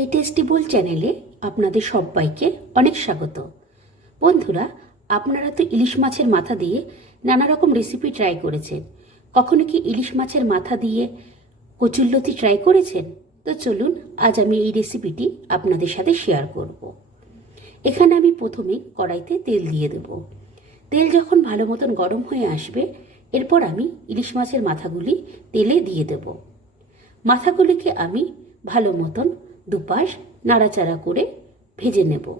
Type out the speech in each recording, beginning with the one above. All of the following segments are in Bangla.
এই টেস্টিবল চ্যানেলে আপনাদের সবাইকে অনেক স্বাগত। বন্ধুরা, আপনারা তো ইলিশ মাছের মাথা দিয়ে নানা রকম রেসিপি ট্রাই করেছেন। কখনো কি ইলিশ মাছের মাথা দিয়ে কচুল্লতি ট্রাই করেছেন? তো চলুন, আজ আমি এই রেসিপিটি আপনাদের সাথে শেয়ার করব। এখানে আমি প্রথমে কড়াইতে তেল দিয়ে দেব। তেল যখন ভালো মতন গরম হয়ে আসবে, এরপর আমি ইলিশ মাছের মাথাগুলি তেলে দিয়ে দেব। মাথাগুলিকে আমি ভালো মতন দুপাশ নাড়াচাড়া করে ভেজে নেব।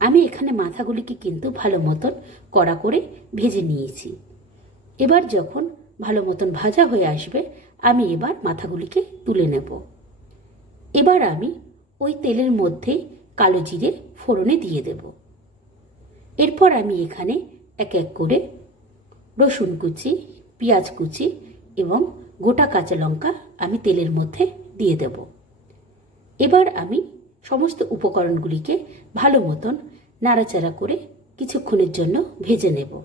আমি এখানে মাথাগুলিকে কিন্তু ভালো মতন কড়া করে ভেজে নিয়েছি। এবার যখন ভালো মতন ভাজা হয়ে আসবে, আমি এবার মাথাগুলিকে তুলে নেব। এবার আমি ওই তেলের মধ্যে কালো জিরে ফোড়নে দিয়ে দেব। এরপর আমি এখানে এক এক করে রসুন কুচি, পেঁয়াজ কুচি এবং গোটা কাঁচা লঙ্কা আমি তেলের মধ্যে দিয়ে দেব। এবার আমি সমস্ত উপকরণগুলিকে ভালো মতন নাড়াচাড়া করে কিছুক্ষণের জন্য ভেজে নেব।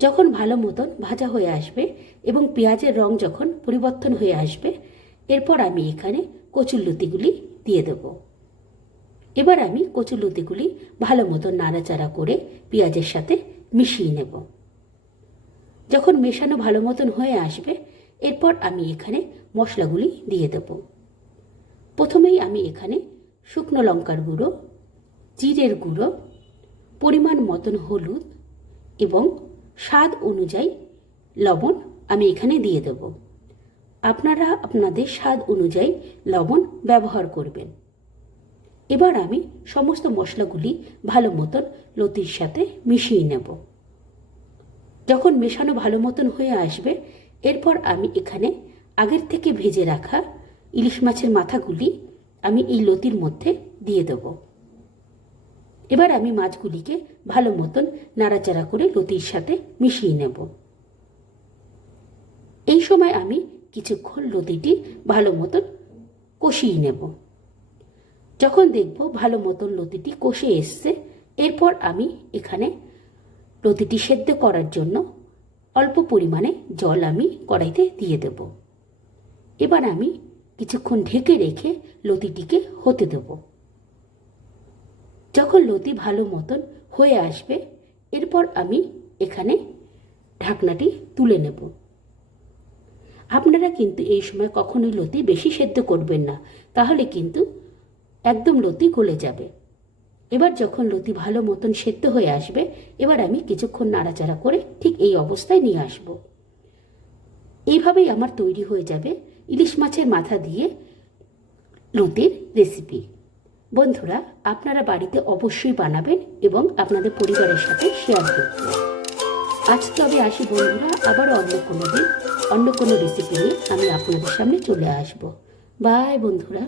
যখন ভালো মতন ভাজা হয়ে আসবে এবং পেঁয়াজের রং যখন পরিবর্তন হয়ে আসবে, এরপর আমি এখানে কচুরলতিগুলি দিয়ে দেব। এবার আমি কচুরলতিগুলি ভালো মতন নাড়াচাড়া করে পেঁয়াজের সাথে মিশিয়ে নেব। যখন মেশানো ভালো মতন হয়ে আসবে, এরপর আমি এখানে মশলাগুলি দিয়ে দেব। প্রথমেই আমি এখানে শুকনো লঙ্কার গুঁড়ো, জিরের গুঁড়ো, পরিমাণ মতন হলুদ এবং স্বাদ অনুযায়ী লবণ আমি এখানে দিয়ে দেব। আপনারা আপনাদের স্বাদ অনুযায়ী লবণ ব্যবহার করবেন। এবার আমি সমস্ত মশলাগুলি ভালো মতন লতির সাথে মিশিয়ে নেব। যখন মেশানো ভালো মতন হয়ে আসবে, এরপর আমি এখানে আগের থেকে ভেজে রাখা ইলিশ মাছের মাথাগুলি আমি এই লতির মধ্যে দিয়ে দেব। এবার আমি মাছগুলিকে ভালো মতন নাড়াচাড়া করে লতির সাথে মিশিয়ে নেব। এই সময় আমি কিছুক্ষণ লতিটি ভালো মতন কষিয়ে নেব। যখন দেখব ভালো মতন লতিটি কষে এসছে, এরপর আমি এখানে লতিটি সেদ্ধ করার জন্য অল্প পরিমাণে জল আমি কড়াইতে দিয়ে দেব। এবার আমি কিছুক্ষণ ঢেকে রেখে লতিটিকে হতে দেব। যখন লতি ভালো মতন হয়ে আসবে, এরপর আমি এখানে ঢাকনাটি তুলে নেব। আপনারা কিন্তু এই সময় কখনোই লতি বেশি সেদ্ধ করবেন না, তাহলে কিন্তু একদম লতি গলে যাবে। এবার যখন লতি ভালো মতন সেদ্ধ হয়ে আসবে, এবার আমি কিছুক্ষণ নাড়াচাড়া করে ঠিক এই অবস্থায় নিয়ে আসব। এইভাবেই আমার তৈরি হয়ে যাবে ইলিশ মাছের মাথা দিয়ে লুতির রেসিপি বন্ধুরা, আপনারা বাড়িতে অবশ্যই বানাবেন এবং আপনাদের পরিবারের সাথে শেয়ার করবেন। আজ তবে আসি বন্ধুরা আবার অন্য কোনো দিন, অন্য কোনো রেসিপি নিয়ে আমি আপনাদের সামনে চলে আসব। বাই বন্ধুরা।